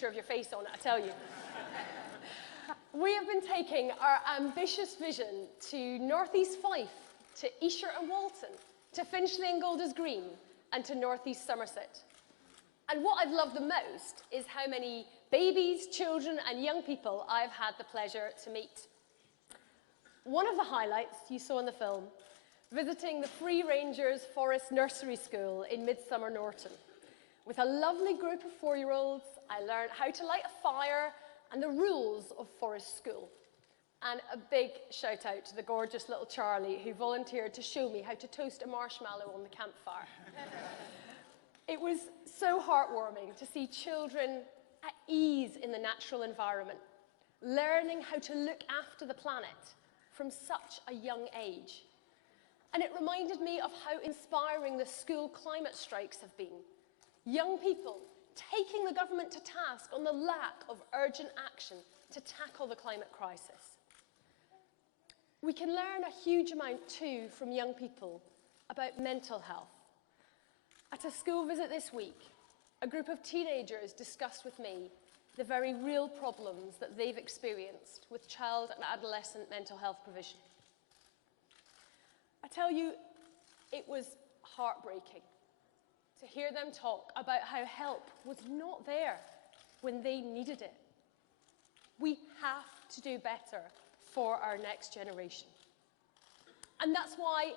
picture of your face on it, I tell you. We have been taking our ambitious vision to North East Fife, to Esher and Walton, to Finchley and Golders Green, and to North East Somerset. And what I've loved the most is how many babies, children, and young people I've had the pleasure to meet. One of the highlights you saw in the film, visiting the Free Rangers Forest Nursery School in Midsummer Norton. With a lovely group of 4-year-olds, I learned how to light a fire and the rules of Forest School. And a big shout out to the gorgeous little Charlie who volunteered to show me how to toast a marshmallow on the campfire. It was so heartwarming to see children at ease in the natural environment, learning how to look after the planet from such a young age. And it reminded me of how inspiring the school climate strikes have been. Young people taking the government to task on the lack of urgent action to tackle the climate crisis. We can learn a huge amount too from young people about mental health. At a school visit this week, a group of teenagers discussed with me the very real problems that they've experienced with child and adolescent mental health provision. I tell you, it was heartbreaking to hear them talk about how help was not there when they needed it. We have to do better for our next generation. And that's why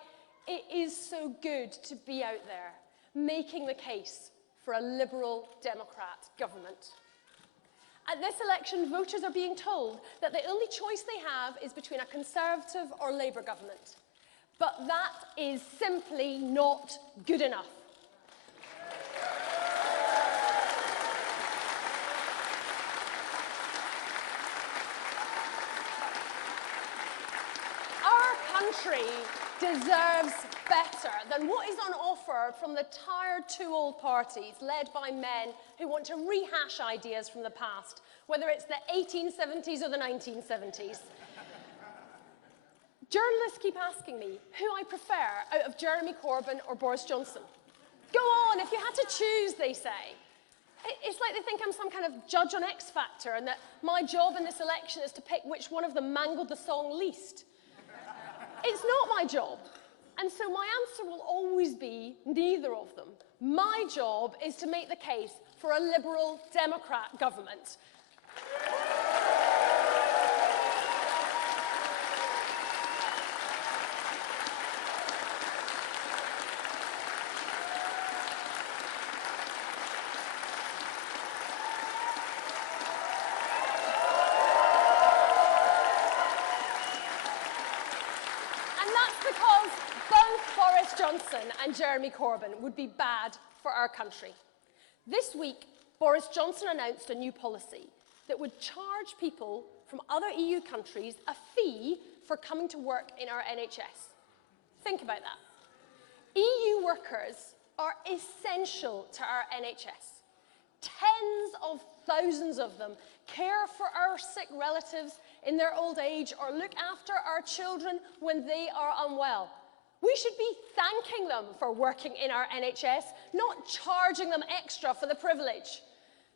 it is so good to be out there making the case for a Liberal Democrat government. At this election, voters are being told that the only choice they have is between a Conservative or Labour government. But that is simply not good enough. Our country deserves better than what is on offer from the tired two-old parties led by men who want to rehash ideas from the past, whether it's the 1870s or the 1970s. Journalists keep asking me who I prefer out of Jeremy Corbyn or Boris Johnson. Go on, if you had to choose, they say. It's like they think I'm some kind of judge on X Factor and that my job in this election is to pick which one of them mangled the song least. It's not my job. And so my answer will always be neither of them. My job is to make the case for a Liberal Democrat government. Johnson and Jeremy Corbyn would be bad for our country. This week, Boris Johnson announced a new policy that would charge people from other EU countries a fee for coming to work in our NHS. Think about that. EU workers are essential to our NHS. Tens of thousands of them care for our sick relatives in their old age or look after our children when they are unwell. We should be thanking them for working in our NHS, not charging them extra for the privilege.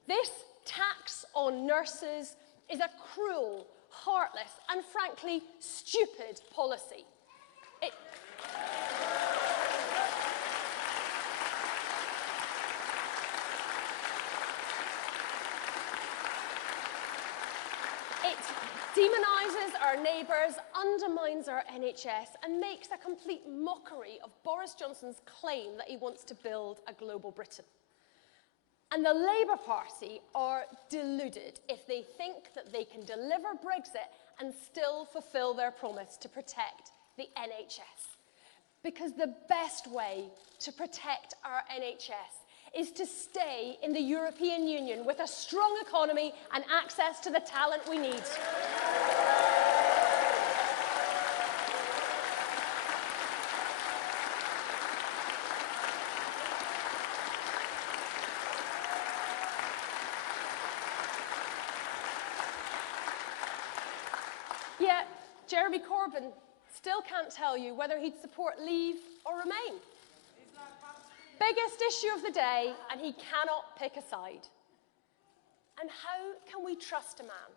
This tax on nurses is a cruel, heartless, and frankly, stupid policy. It demonises our neighbours, undermines our NHS, and makes a complete mockery of Boris Johnson's claim that he wants to build a global Britain. And the Labour Party are deluded if they think that they can deliver Brexit and still fulfil their promise to protect the NHS. Because the best way to protect our NHS is to stay in the European Union with a strong economy and access to the talent we need. Yet, Jeremy Corbyn still can't tell you whether he'd support Leave or Remain. Biggest issue of the day, and he cannot pick a side. And And how can we trust a man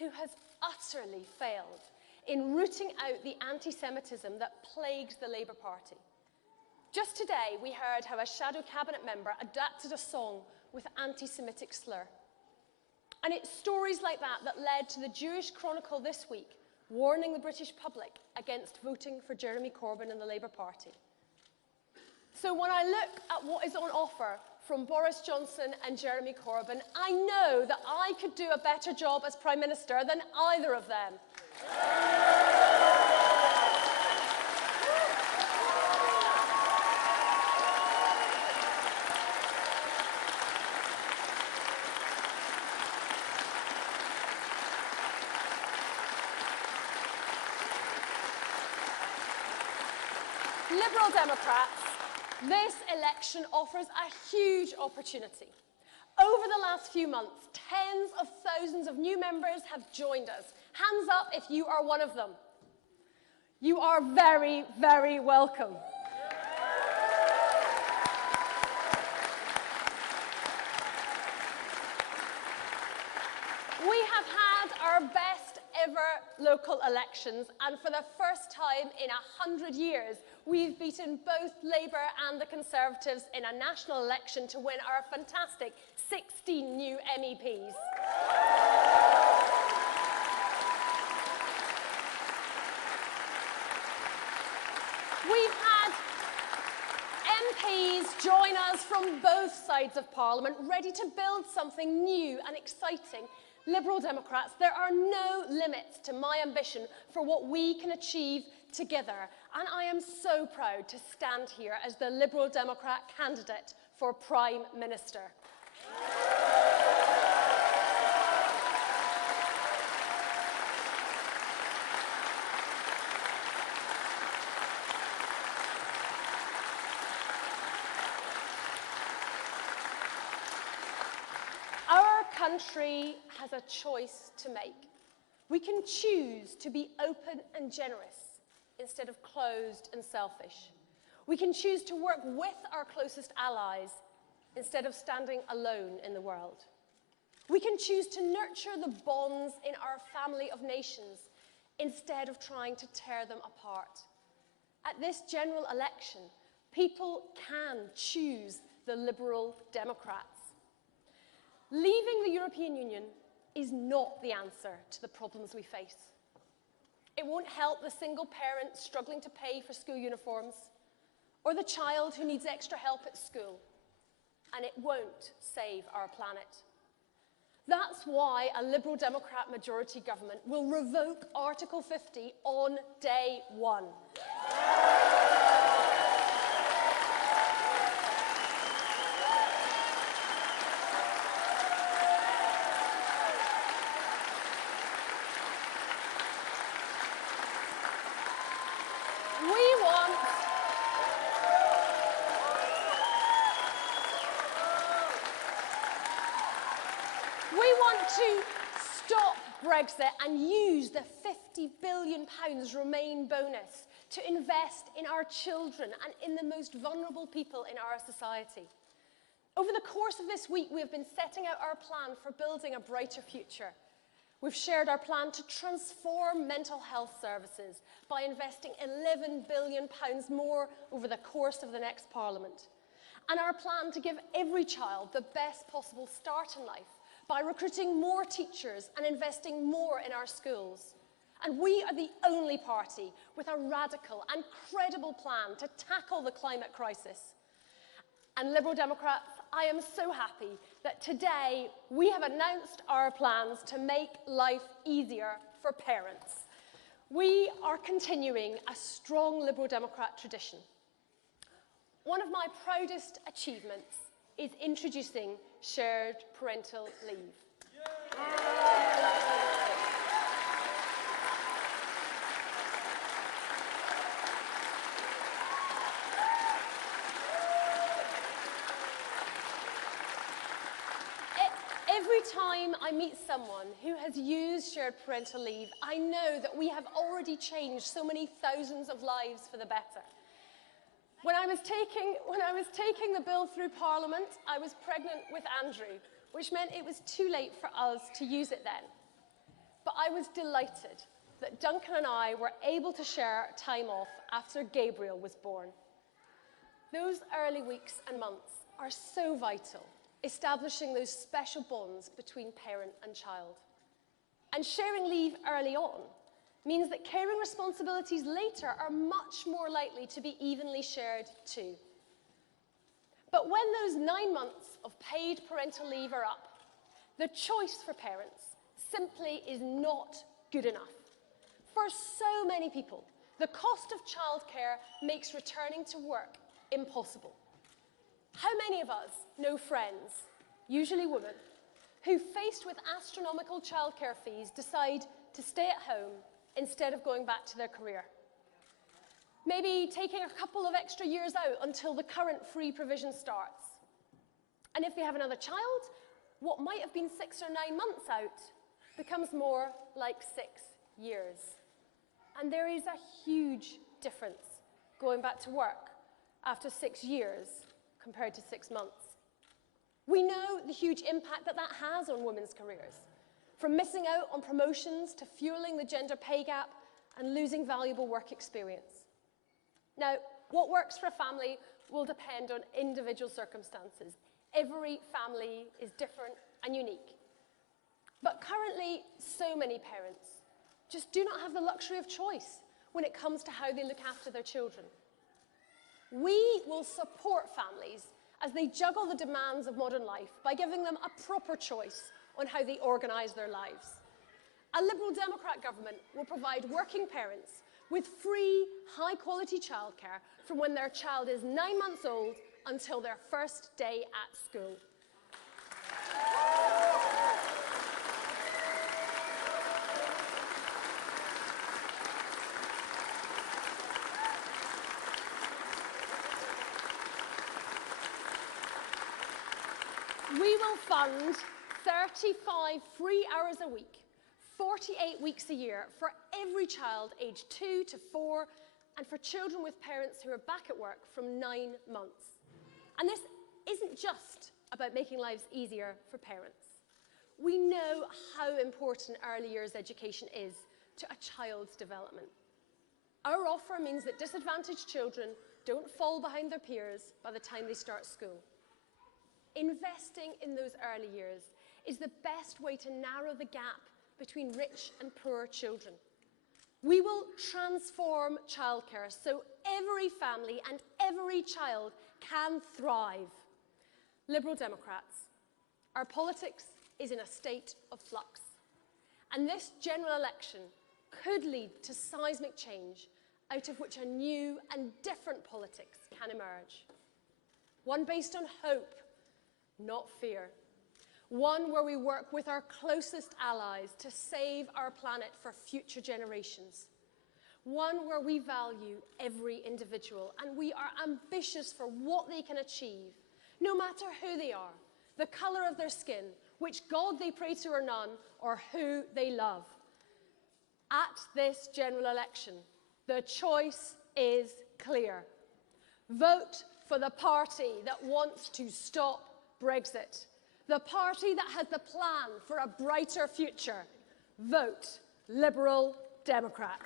who has utterly failed in rooting out the anti-Semitism that plagues the Labour Party? Just today, we heard how a shadow cabinet member adapted a song with anti-Semitic slur. And it's stories like that that led to the Jewish Chronicle this week warning the British public against voting for Jeremy Corbyn and the Labour Party. So when I look at what is on offer from Boris Johnson and Jeremy Corbyn, I know that I could do a better job as Prime Minister than either of them. Liberal Democrats, this election offers a huge opportunity. Over the last few months, tens of thousands of new members have joined us. Hands up if you are one of them. You are very, very welcome. We have had our best ever local elections, and for the first time in 100 years, we've beaten both Labour and the Conservatives in a national election to win our fantastic 16 new MEPs. We've had MPs join us from both sides of Parliament, ready to build something new and exciting. Liberal Democrats, there are no limits to my ambition for what we can achieve together. And I am so proud to stand here as the Liberal Democrat candidate for Prime Minister. Our country has a choice to make. We can choose to be open and generous instead of closed and selfish. We can choose to work with our closest allies instead of standing alone in the world. We can choose to nurture the bonds in our family of nations instead of trying to tear them apart. At this general election, people can choose the Liberal Democrats. Leaving the European Union is not the answer to the problems we face. It won't help the single parent struggling to pay for school uniforms, or the child who needs extra help at school, and it won't save our planet. That's why a Liberal Democrat majority government will revoke Article 50 on day one. We want to stop Brexit and use the £50 billion Remain bonus to invest in our children and in the most vulnerable people in our society. Over the course of this week, we have been setting out our plan for building a brighter future. We've shared our plan to transform mental health services by investing £11 billion more over the course of the next Parliament. And our plan to give every child the best possible start in life by recruiting more teachers and investing more in our schools. And we are the only party with a radical and credible plan to tackle the climate crisis. And Liberal Democrats, I am so happy that today we have announced our plans to make life easier for parents. We are continuing a strong Liberal Democrat tradition. One of my proudest achievements is introducing shared parental leave. Every time I meet someone who has used shared parental leave, I know that we have already changed so many thousands of lives for the better. When I was taking the bill through Parliament, I was pregnant with Andrew. which meant it was too late for us to use it then. But I was delighted that Duncan and I were able to share time off after Gabriel was born. Those early weeks and months are so vital, establishing those special bonds between parent and child. And sharing leave early on means that caring responsibilities later are much more likely to be evenly shared too. But when those 9 months of paid parental leave are up, the choice for parents simply is not good enough. For so many people, the cost of childcare makes returning to work impossible. How many of us know friends, usually women, who faced with astronomical childcare fees decide to stay at home instead of going back to their career? Maybe taking a couple of extra years out until the current free provision starts. And if they have another child, what might have been 6 or 9 months out becomes more like 6 years. And there is a huge difference going back to work after 6 years compared to 6 months. We know the huge impact that has on women's careers, from missing out on promotions to fueling the gender pay gap and losing valuable work experience. Now, what works for a family will depend on individual circumstances. Every family is different and unique. But currently, so many parents just do not have the luxury of choice when it comes to how they look after their children. We will support families as they juggle the demands of modern life by giving them a proper choice on how they organise their lives. A Liberal Democrat government will provide working parents with free, high-quality childcare from when their child is 9 months old until their first day at school. We will fund 35 free hours a week, 48 weeks a year for every child aged 2 to 4 and for children with parents who are back at work from 9 months. And this isn't just about making lives easier for parents. We know how important early years education is to a child's development. Our offer means that disadvantaged children don't fall behind their peers by the time they start school. Investing in those early years is the best way to narrow the gap between rich and poor children. We will transform childcare so every family and every child can thrive. Liberal Democrats, our politics is in a state of flux, and this general election could lead to seismic change out of which a new and different politics can emerge. One based on hope, not fear. One where we work with our closest allies to save our planet for future generations. One where we value every individual and we are ambitious for what they can achieve, no matter who they are, the colour of their skin, which God they pray to or none, or who they love. At this general election, the choice is clear. Vote for the party that wants to stop Brexit. The party that has the plan for a brighter future. Vote Liberal Democrat.